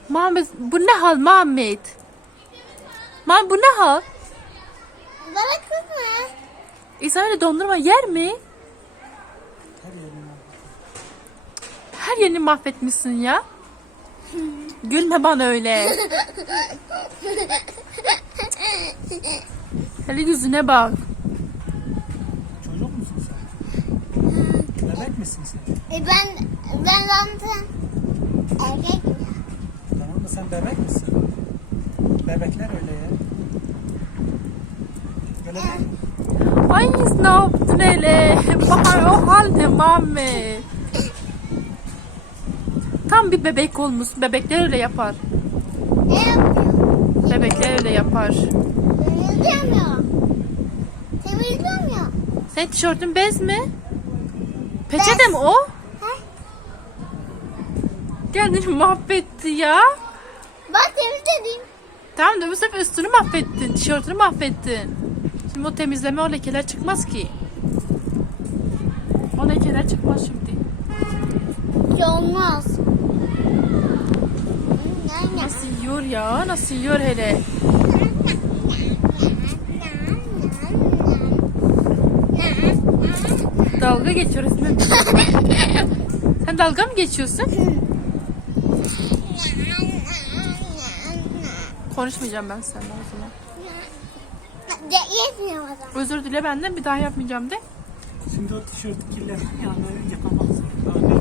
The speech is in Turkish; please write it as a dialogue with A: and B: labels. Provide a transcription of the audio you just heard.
A: Muhammed bu ne hal Muhammed? Muhammed bu ne hal?
B: Bırakın mı?
A: İnsan öyle dondurma yer mi? Her yerini mahvetmişsin ya. Gülme bana öyle. Hele yüzüne bak.
C: Çocuk musun sen? Bebek misin sen?
B: Ben zaten erkek mi?
C: Tamam da sen bebek misin? Bebekler öyle ya. Öyle değil mi?
A: Ay ne yaptın hele? Bahar o halde Muhammed. Tam bir bebek olmuşsun. Bebekler öyle yapar.
B: Ne yapıyor?
A: Bebekler öyle yapar.
B: Temizliyorum ya. Temizliyorum ya.
A: Senin tişörtün bez mi? Peçete mi o? Kendini mahvetti ya.
B: Bak temizledim.
A: Tamam da bu sefer üstünü mahvettin. Tişörtünü mahvettin. Şimdi o temizleme o lekeler çıkmaz ki. O lekeler çıkmaz şimdi.
B: Olmaz.
A: Nasıl yiyor ya? Nasıl yiyor hele? Dalga geçiyor resmen. Sen dalga mı geçiyorsun? Konuşmayacağım ben seninle o zaman.
B: Yetmiyor o zaman.
A: Özür dile benden, bir daha yapmayacağım de.
C: Şimdi o tişört kirlenir yani yapamazsın.